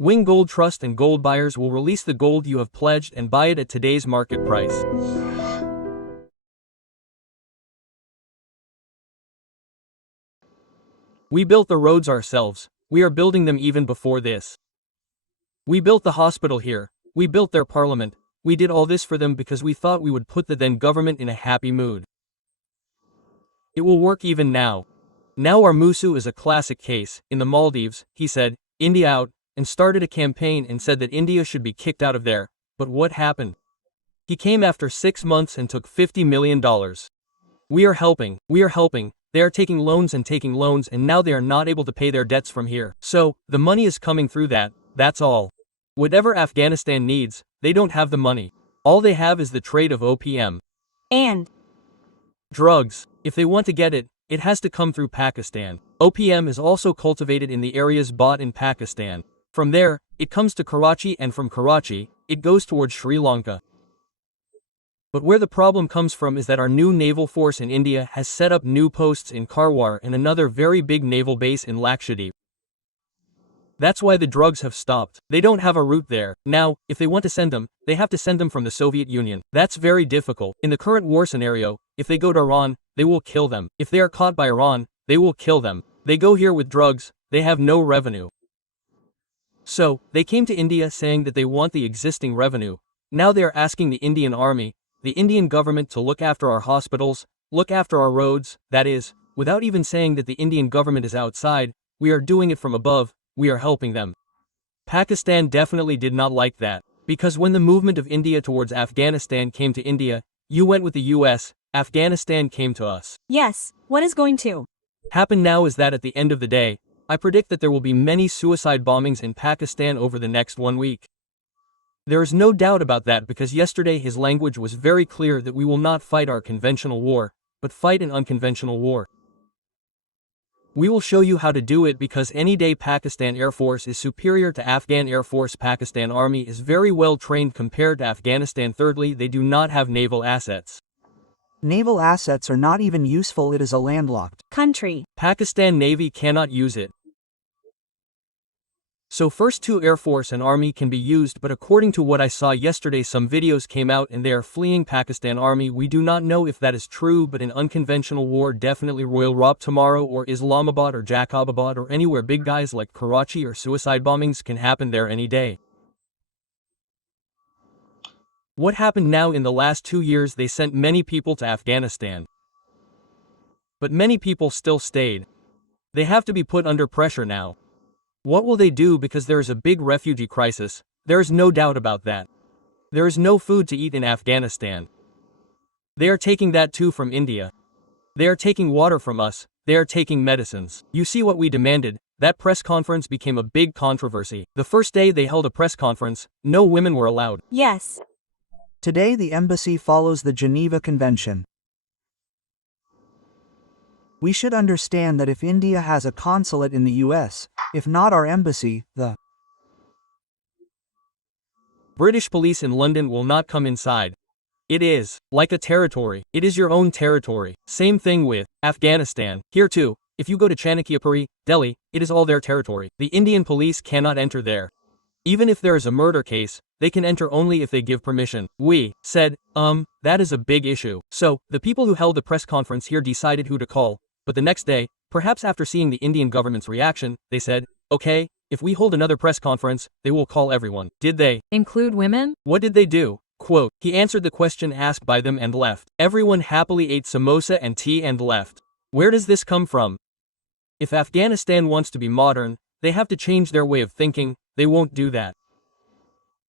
Wing Gold Trust and gold buyers will release the gold you have pledged and buy it at today's market price. We built the roads ourselves. We are building them even before this. We built the hospital here. We built their parliament. We did all this for them because we thought we would put the then government in a happy mood. It will work even now. Now our Musu is a classic case. In the Maldives, he said, India out, and started a campaign and said that India should be kicked out of there. But what happened? He came after 6 months and took $50 million. We are helping. They are taking loans and now they are not able to pay their debts from here. So, the money is coming through that, that's all. Whatever Afghanistan needs, they don't have the money. All they have is the trade of opium. And drugs. If they want to get it, it has to come through Pakistan. Opium is also cultivated in the areas bought in Pakistan. From there, it comes to Karachi and from Karachi, it goes towards Sri Lanka. But where the problem comes from is that our new naval force in India has set up new posts in Karwar and another very big naval base in Lakshadweep. That's why the drugs have stopped. They don't have a route there. Now, if they want to send them, they have to send them from the Soviet Union. That's very difficult. In the current war scenario, if they go to Iran, they will kill them. If they are caught by Iran, they will kill them. They go here with drugs, they have no revenue. So, they came to India saying that they want the existing revenue. Now they are asking the Indian army, the Indian government to look after our hospitals, look after our roads, that is, without even saying that the Indian government is outside, we are doing it from above, we are helping them. Pakistan definitely did not like that, because when the movement of India towards Afghanistan came to India, you went with the US, Afghanistan came to us. yes, what is going to Happen now is that at the end of the day, I predict that there will be many suicide bombings in Pakistan over the next 1 week. There is no doubt about that because yesterday his language was very clear that we will not fight our conventional war, but fight an unconventional war. We will show you how to do it because any day Pakistan Air Force is superior to Afghan Air Force. Pakistan Army is very well trained compared to Afghanistan. Thirdly, they do not have naval assets. Naval assets are not even useful, it is a landlocked country. Pakistan Navy cannot use it. So first two Air Force and Army can be used, but according to what I saw yesterday some videos came out and they are fleeing Pakistan Army. We do not know if that is true, but an unconventional war definitely Royal Rob tomorrow or Islamabad or Jacobabad or anywhere big guys like Karachi or suicide bombings can happen there any day. What happened now in the last 2 years, they sent many people to Afghanistan. But many people still stayed. They have to be put under pressure now. What will they do because there is a big refugee crisis? There is no doubt about that. There is no food to eat in Afghanistan. They are taking that too from India. They are taking water from us, they are taking medicines. You see what we demanded? That press conference became a big controversy. The first day they held a press conference, no women were allowed. Yes. Today the embassy follows the Geneva Convention. We should understand that if India has a consulate in the US, if not our embassy, the British police in London will not come inside. It is like a territory. It is your own territory. Same thing with Afghanistan. Here too, if you go to Chanakyapuri, Delhi, it is all their territory. The Indian police cannot enter there. Even if there is a murder case, they can enter only if they give permission. We said, that is a big issue. So, the people who held the press conference here decided who to call. But the next day, perhaps after seeing the Indian government's reaction, they said, okay, if we hold another press conference, they will call everyone. Did they Include women? What did they do? Quote, he answered the question asked by them and left. Everyone happily ate samosa and tea and left. Where does this come from? If Afghanistan wants to be modern, they have to change their way of thinking. They won't do that.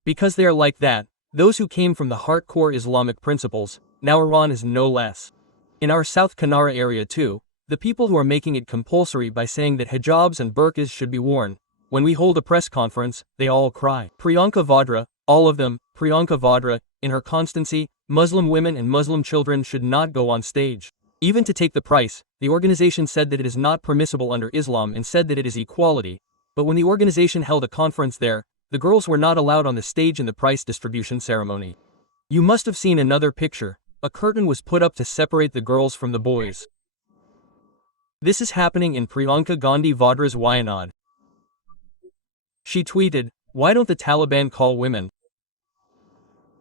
Because they are like that, those who came from the hardcore Islamic principles, now Iran is no less. In our South Kanara area too, the people who are making it compulsory by saying that hijabs and burqas should be worn, when we hold a press conference, they all cry. Priyanka Vadra, all of them, Priyanka Vadra, in her constancy, Muslim women and Muslim children should not go on stage. Even to take the price, the organization said that it is not permissible under Islam and said that it is equality. But when the organization held a conference there, the girls were not allowed on the stage in the price distribution ceremony. You must have seen another picture. A curtain was put up to separate the girls from the boys. This is happening in Priyanka Gandhi Vadra's Wayanad. She tweeted, Why don't the Taliban call women?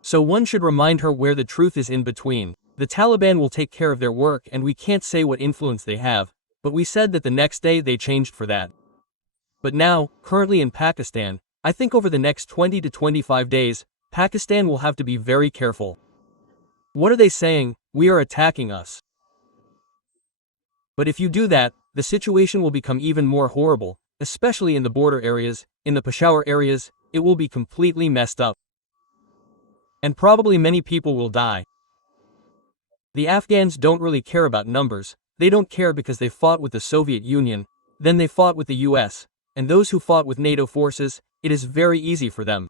So one should remind her where the truth is in between. The Taliban will take care of their work and we can't say what influence they have, but we said that the next day they changed for that. But now, currently in Pakistan, I think over the next 20 to 25 days, Pakistan will have to be very careful. What are they saying? We are attacking us. But if you do that, the situation will become even more horrible, especially in the border areas, in the Peshawar areas, it will be completely messed up. And probably many people will die. The Afghans don't really care about numbers, they don't care because they fought with the Soviet Union, then they fought with the US, and those who fought with NATO forces, it is very easy for them.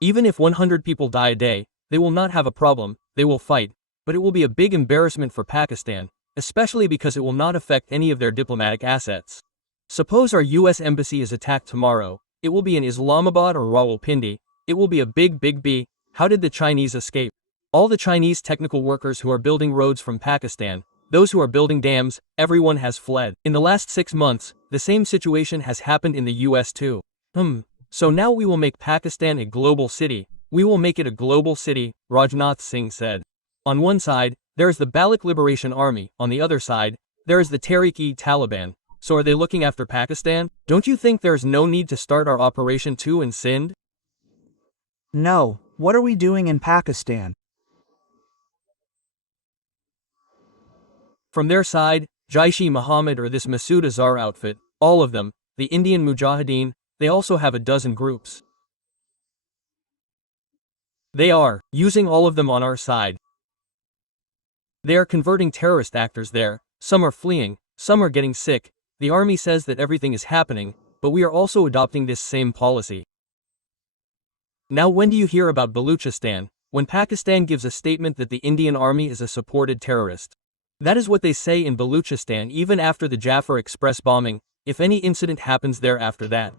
Even if 100 people die a day, they will not have a problem, they will fight, but it will be a big embarrassment for Pakistan, especially because it will not affect any of their diplomatic assets. Suppose our US embassy is attacked tomorrow, it will be in Islamabad or Rawalpindi, it will be a big B. How did the Chinese escape? All the Chinese technical workers who are building roads from Pakistan, those who are building dams, everyone has fled. In the last 6 months, the same situation has happened in the US too. So now we will make Pakistan a global city. We will make it a global city, Rajnath Singh said. On one side, there is the Baloch Liberation Army, on the other side, there is the Tehrik-e-Taliban. So are they looking after Pakistan? Don't you think there is no need to start our operation too in Sindh? No, what are we doing in Pakistan? From their side, Jaish-e-Mohammed or this Masood Azhar outfit, all of them, the Indian Mujahideen, they also have a dozen groups. They are using all of them on our side. They are converting terrorist actors there, some are fleeing, some are getting sick. The army says that everything is happening, but we are also adopting this same policy. Now when do you hear about Baluchistan? When Pakistan gives a statement that the Indian army is a supported terrorist. That is what they say in Baluchistan even after the Jafar Express bombing, if any incident happens there after that.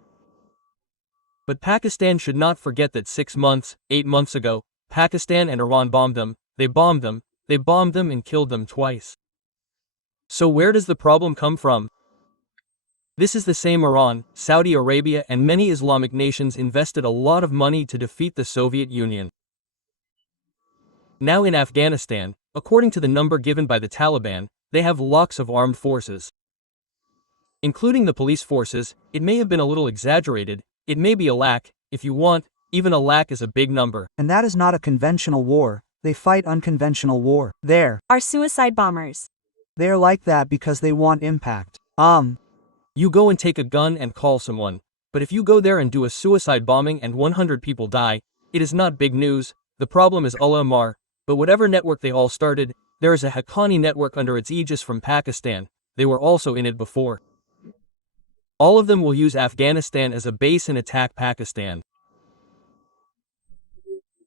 But Pakistan should not forget that 6 months, 8 months ago, Pakistan and Iran bombed them, they bombed them and killed them twice. So where does the problem come from? This is the same Iran, Saudi Arabia and many Islamic nations invested a lot of money to defeat the Soviet Union. Now in Afghanistan, according to the number given by the Taliban, they have lakhs of armed forces. Including the police forces, it may have been a little exaggerated, it may be a lakh, if you want, even a lakh is a big number. And that is not a conventional war, they fight unconventional war. Are suicide bombers. They are like that because they want impact. You go and take a gun and call someone, but if you go there and do a suicide bombing and 100 people die, it is not big news, the problem is Allah Amar, but whatever network they all started, there is a Haqqani network under its aegis from Pakistan, they were also in it before. All of them will use Afghanistan as a base and attack Pakistan.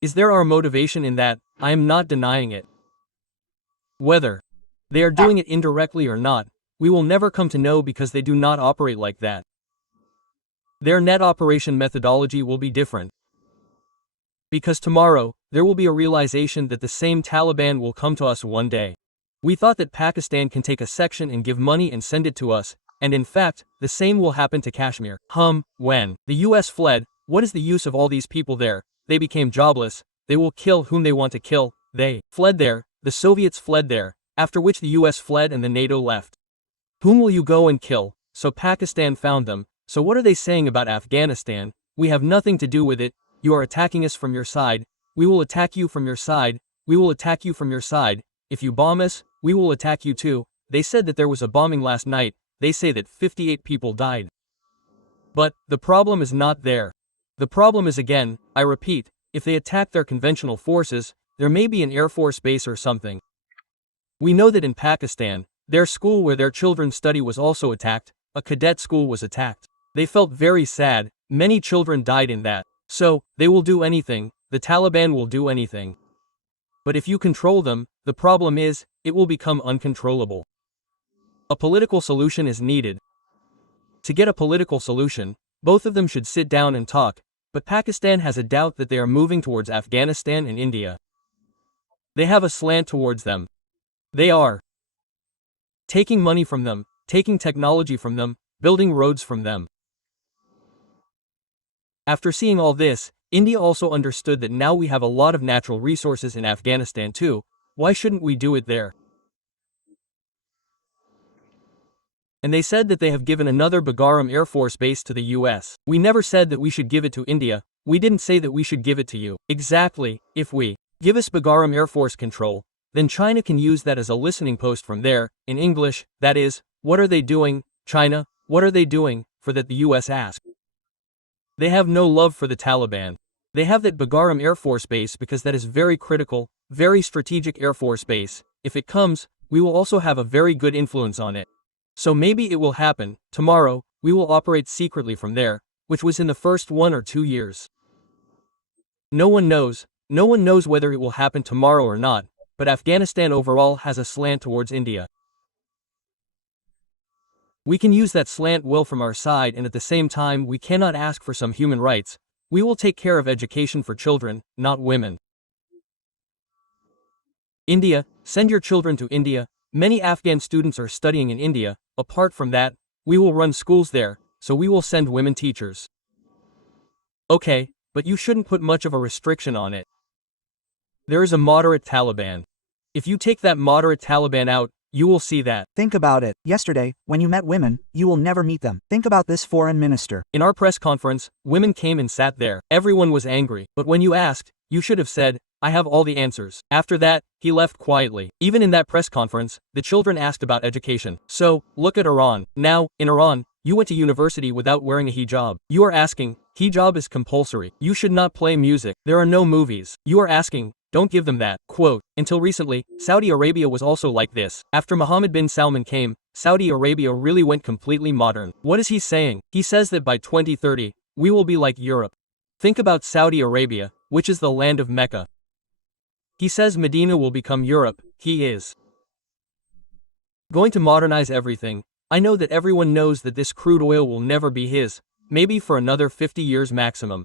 Is there our motivation in that? I am not denying it. Whether they are doing it indirectly or not, we will never come to know because they do not operate like that. Their net operation methodology will be different. Because tomorrow, there will be a realization that the same Taliban will come to us one day. We thought that Pakistan can take a section and give money and send it to us, and in fact, the same will happen to Kashmir. When the US fled, what is the use of all these people there? They became jobless, they will kill whom they want to kill, they fled there, the Soviets fled there, after which the US fled and the NATO left. Whom will you go and kill? So Pakistan found them, so what are they saying about Afghanistan? We have nothing to do with it, you are attacking us from your side, we will attack you from your side, we will attack you from your side, if you bomb us, we will attack you too. They said that there was a bombing last night, they say that 58 people died. But, the problem is not there. The problem is again, I repeat, if they attack their conventional forces, there may be an Air Force base or something. We know that in Pakistan, their school where their children study was also attacked, a cadet school was attacked. They felt very sad, many children died in that. So, they will do anything, the Taliban will do anything. But if you control them, the problem is, it will become uncontrollable. A political solution is needed. To get a political solution, both of them should sit down and talk, but Pakistan has a doubt that they are moving towards Afghanistan and India. They have a slant towards them. They are taking money from them, taking technology from them, building roads from them. After seeing all this, India also understood that now we have a lot of natural resources in Afghanistan too, why shouldn't we do it there? And they said that they have given another Bagram Air Force base to the US. We never said that we should give it to India, we didn't say that we should give it to you. Exactly, if we give us Bagram Air Force control, then China can use that as a listening post from there, in English, that is, what are they doing, China, what are they doing, for that the US asked. They have no love for the Taliban. They have that Bagram Air Force base because that is very critical, very strategic Air Force base. If it comes, we will also have a very good influence on it. So maybe it will happen, tomorrow, we will operate secretly from there, which was in the first 1 or 2 years. No one knows whether it will happen tomorrow or not, but Afghanistan overall has a slant towards India. We can use that slant well from our side, and at the same time we cannot ask for some human rights. We will take care of education for children, not women. India, send your children to India. Many Afghan students are studying in India. Apart from that, we will run schools there, so we will send women teachers. Okay, but you shouldn't put much of a restriction on it. There is a moderate Taliban. If you take that moderate Taliban out, you will see that. Think about it. Yesterday, when you met women, you will never meet them. Think about this foreign minister. In our press conference, women came and sat there. Everyone was angry. But when you asked, you should have said, I have all the answers. After that, he left quietly. Even in that press conference, the children asked about education. So, look at Iran. Now, in Iran, you went to university without wearing a hijab. You are asking, hijab is compulsory. You should not play music. There are no movies. You are asking, don't give them that. Quote, until recently, Saudi Arabia was also like this. After Mohammed bin Salman came, Saudi Arabia really went completely modern. What is he saying? He says that by 2030, we will be like Europe. Think about Saudi Arabia, which is the land of Mecca. He says Medina will become Europe. He is going to modernize everything. I know that everyone knows that this crude oil will never be his, maybe for another 50 years maximum.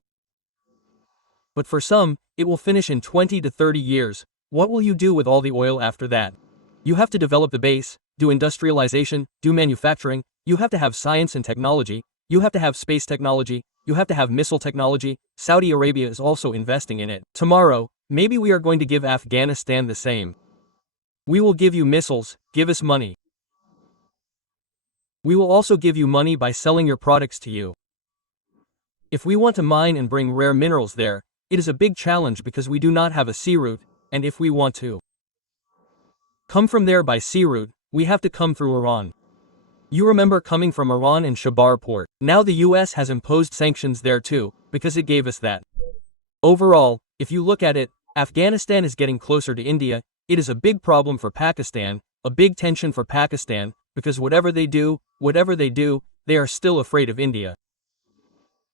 But for some, it will finish in 20 to 30 years. What will you do with all the oil after that? You have to develop the base, do industrialization, do manufacturing, you have to have science and technology, you have to have space technology, you have to have missile technology. Saudi Arabia is also investing in it. Tomorrow, maybe we are going to give Afghanistan the same. We will give you missiles, give us money. We will also give you money by selling your products to you. If we want to mine and bring rare minerals there, it is a big challenge because we do not have a sea route, and if we want to come from there by sea route, we have to come through Iran. You remember coming from Iran and Shabar port. Now the US has imposed sanctions there too, because it gave us that. Overall, if you look at it, Afghanistan is getting closer to India. It is a big problem for Pakistan, a big tension for Pakistan, because whatever they do, they are still afraid of India.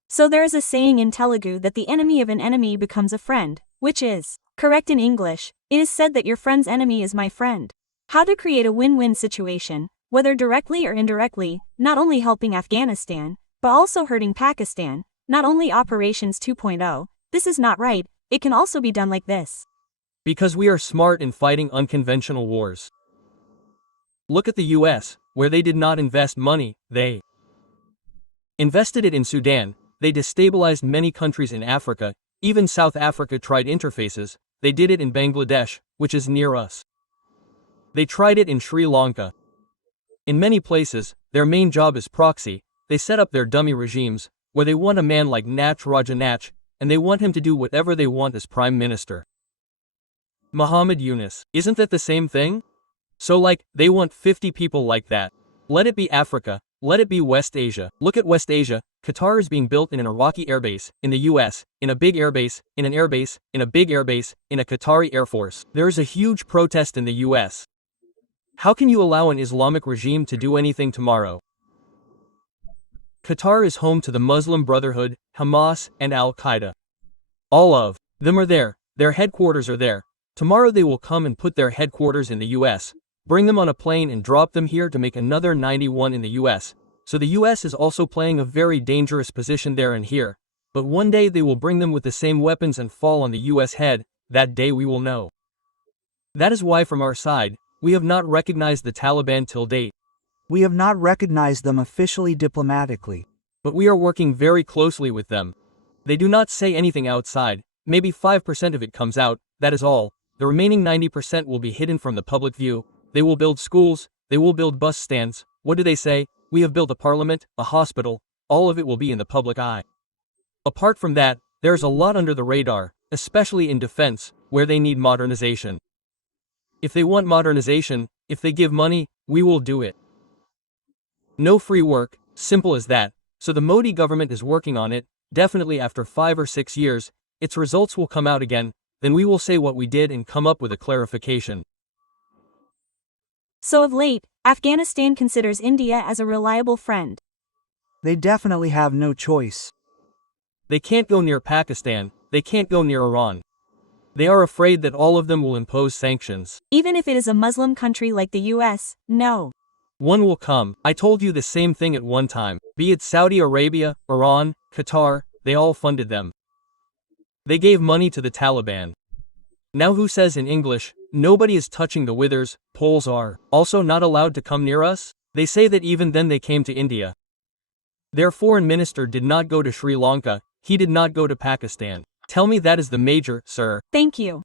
So there is a saying in Telugu that the enemy of an enemy becomes a friend, which is correct in English. It is said that your friend's enemy is my friend. How to create a win-win situation, whether directly or indirectly, not only helping Afghanistan, but also hurting Pakistan, not only Operations 2.0, this is not right, it can also be done like this. Because we are smart in fighting unconventional wars. Look at the US, where they did not invest money, they invested it in Sudan. They destabilized many countries in Africa, even South Africa tried interfaces. They did it in Bangladesh, which is near us. They tried it in Sri Lanka. In many places, their main job is proxy. They set up their dummy regimes, where they want a man like Nach Raja Nach, and they want him to do whatever they want as prime minister. Muhammad Yunus, isn't that the same thing? So they want 50 people like that. Let it be Africa, let it be West Asia. Look at West Asia. Qatar is being built in an Iraqi airbase, in the US, in a big airbase, in an airbase, in a big airbase, in a Qatari air force. There is a huge protest in the US. How can you allow an Islamic regime to do anything tomorrow? Qatar is home to the Muslim Brotherhood, Hamas, and Al-Qaeda. All of them are there, their headquarters are there. Tomorrow they will come and put their headquarters in the US, bring them on a plane and drop them here to make another 91 in the US. So the US is also playing a very dangerous position there and here. But one day they will bring them with the same weapons and fall on the US head. That day we will know. That is why from our side, we have not recognized the Taliban till date. We have not recognized them officially diplomatically. But we are working very closely with them. They do not say anything outside, maybe 5% of it comes out, that is all. The remaining 90% will be hidden from the public view. They will build schools, they will build bus stands. What do they say? We have built a parliament, a hospital, all of it will be in the public eye. Apart from that, there's a lot under the radar, especially in defense, where they need modernization. If they want modernization, if they give money, we will do it. No free work, simple as that. So the Modi government is working on it, definitely after 5 or 6 years, its results will come out again, then we will say what we did and come up with a clarification. So of late, Afghanistan considers India as a reliable friend. They definitely have no choice. They can't go near Pakistan, they can't go near Iran. They are afraid that all of them will impose sanctions. Even if it is a Muslim country like the US, no. One will come. I told you the same thing at one time. Be it Saudi Arabia, Iran, Qatar, they all funded them. They gave money to the Taliban. Now who says in English, nobody is touching the withers, Poles are also not allowed to come near us? They say that even then they came to India. Their foreign minister did not go to Sri Lanka, he did not go to Pakistan. Tell me that is the major, sir. Thank you.